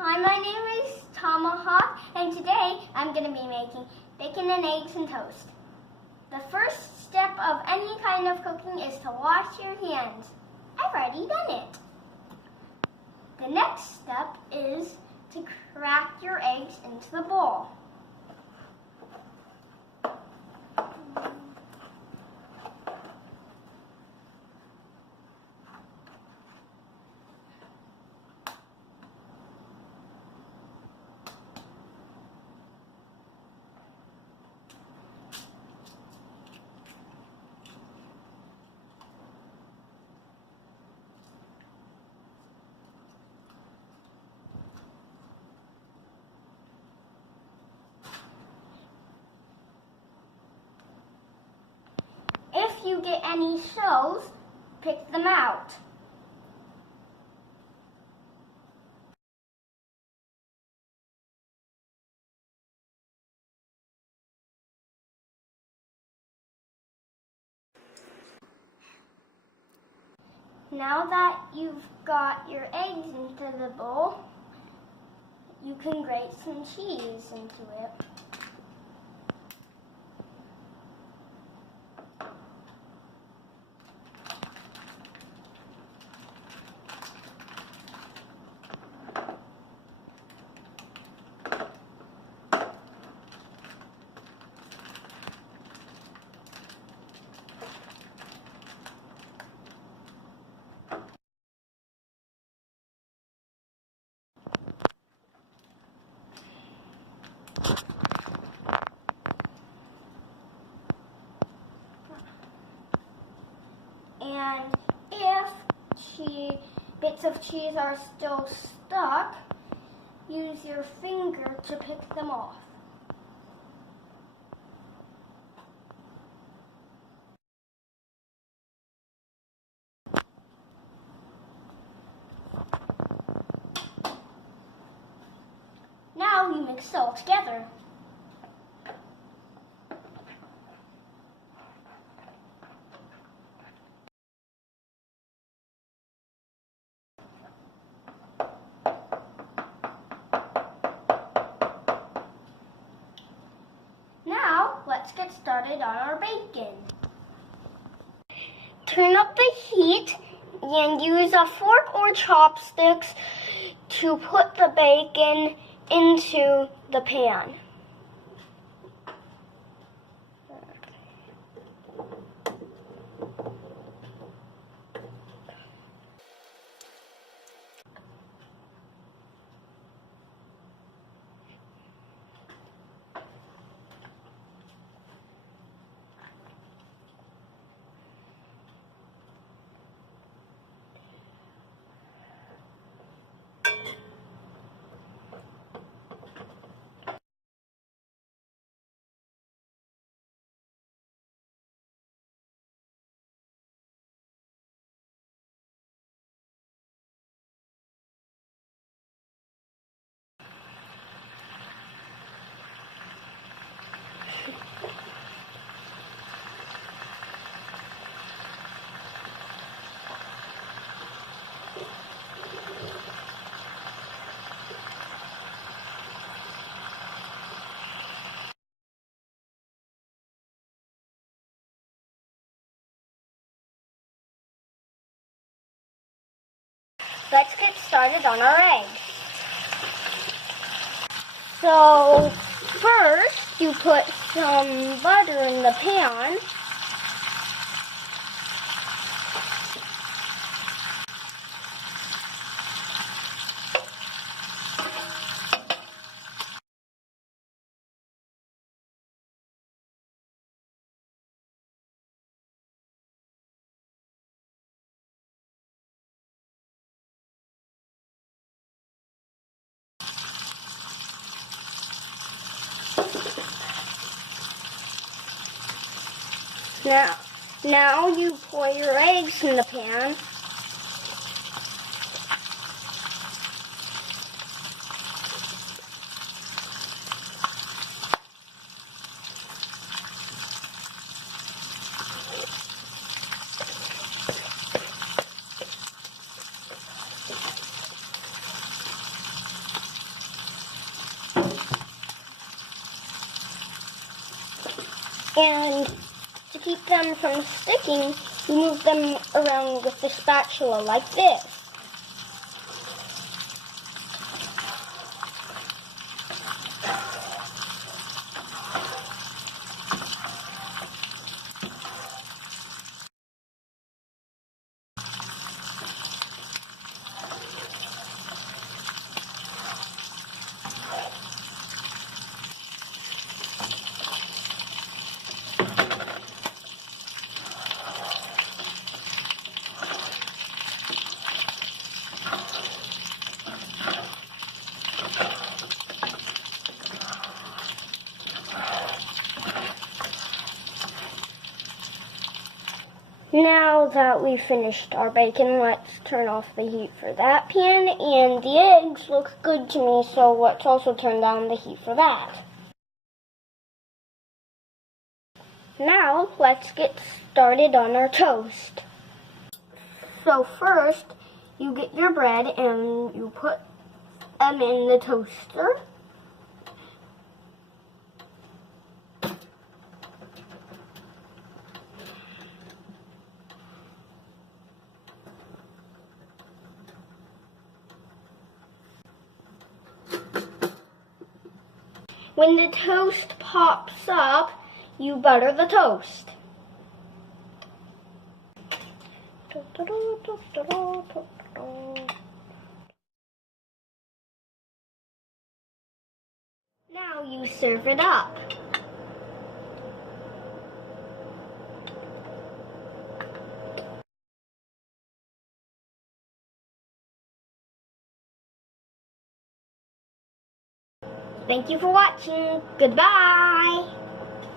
Hi, my name is Tomahawk, and today I'm going to be making bacon and eggs and toast. The first step of any kind of cooking is to wash your hands. I've already done it. The next step is to crack your eggs into the bowl. If you get any shells, pick them out. Now that you've got your eggs into the bowl, you can grate some cheese into it. And if bits of cheese are still stuck, use your finger to pick them off. Now you mix it all together. Now, let's get started on our bacon. Turn up the heat and use a fork or chopsticks to put the bacon into the pan. Let's get started on our eggs. So first you put some butter in the pan. Now you pour your eggs in the pan. And to keep them from sticking, you move them around with the spatula like this. Now that we've finished our bacon, let's turn off the heat for that pan. And the eggs look good to me, so let's also turn down the heat for that. Now, let's get started on our toast. So first, you get your bread and you put them in the toaster. When the toast pops up, you butter the toast. Now you serve it up. Thank you for watching. Goodbye.